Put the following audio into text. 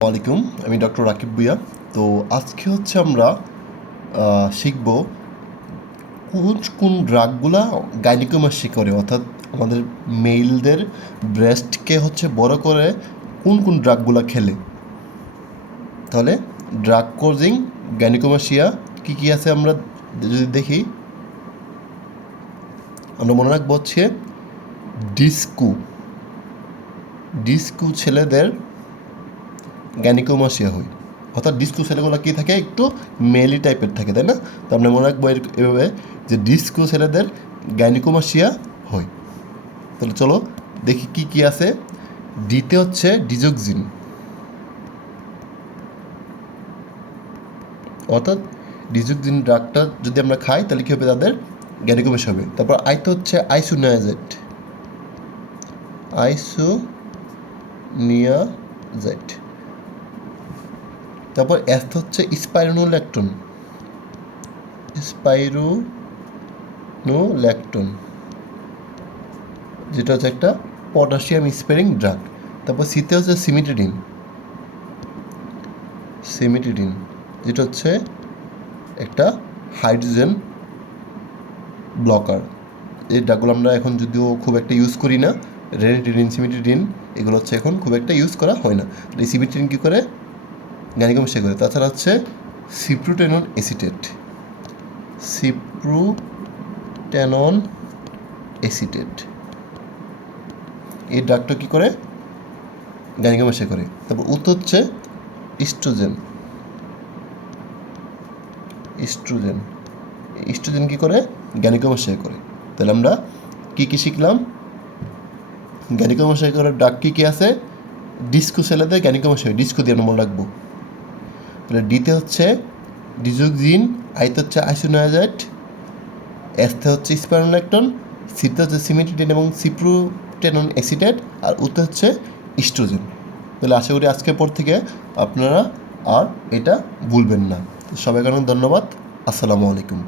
ওয়ালাইকুম, আমি ডক্টর রাকিব ভুইয়া। তো আজকে হচ্ছে আমরা শিখব কোন কোন ড্রাগগুলা গাইনিকোমাস্টি করে, অর্থাৎ আমাদের মেলদের ব্রেস্টকে হচ্ছে বড় করে কোন কোন ড্রাগগুলা খেলে। তাহলে ড্রাগ কজিং গাইনিকোমাস্টিয়া কী কী আছে আমরা যদি দেখি, আমরা মনে রাখবো হচ্ছে ডিস্কু ডিস্কু ছেলেদের গাইনিকোমাস্টিয়া হয়, অর্থাৎ ডিস্কো ছেলেগুলো কী থাকে, একটু মেলি টাইপের থাকে, তাই না? তো আমরা মনে রাখবো এভাবে যে ডিস্কো ছেলেদের গাইনিকোমাস্টিয়া হয়। তাহলে চলো দেখি কি কি আছে। ডিতে হচ্ছে ডিজোক্সিন, অর্থাৎ ডিজোক্সিন ড্রাগটা যদি আমরা খাই তাহলে কী হবে, তাদের গাইনিকোমাস্টিয়া হবে। তারপর আইতে হচ্ছে আইসোনিয়াজেট। তারপর অ্যাস্ট হচ্ছে স্পাইরোনোল্যাকটোন, যেটা হচ্ছে একটা পটাশিয়াম স্পেরিং ড্রাগ। তারপর সিতে হচ্ছে সিমিটিডিন, যেটা হচ্ছে একটা হাইড্রোজেন ব্লকার। এই ড্রাগগুলো আমরা এখন যদিও খুব একটা ইউজ করি না, রেনিটিডিন, সিমিটিডিন এগুলো হচ্ছে এখন খুব একটা ইউজ করা হয় না। এই সিমিটিডিন কী করে, গাইনিকোমাস্টিয়া করে। তাছাড়া হচ্ছে সিপ্রোটেনন এসিটেট, এই ড্রাগটা কী করে, গাইনিকোমাস্টিয়া করে। তারপর উত্তর হচ্ছে ইস্ট্রোজেন কী করে, গাইনিকোমাস্টিয়া করে। তাহলে আমরা কী কী শিখলাম, গাইনিকোমাস্টিয়া করার ড্রাগ কী কী আছে। ডিস্কো ছেলেদের গাইনিকোমাস্টিয়া, ডিস্কো দিয়ে আমরা মনে রাখবো। তাহলে ডিতে হচ্ছে ডিজোক্সিন, আইতে হচ্ছে আইসোনিয়াজেট, এসতে হচ্ছে স্পাইরোনোল্যাকটোন, সিতে হচ্ছে সিমিটিডিন এবং সিপ্রোটেনন এসিটেট, আর উত্তর হচ্ছে ইস্ট্রোজেন। তাহলে আশা করি আজকের পর থেকে আপনারা আর এটা ভুলবেন না। সবাইকে অনেক ধন্যবাদ। আসসালামু আলাইকুম।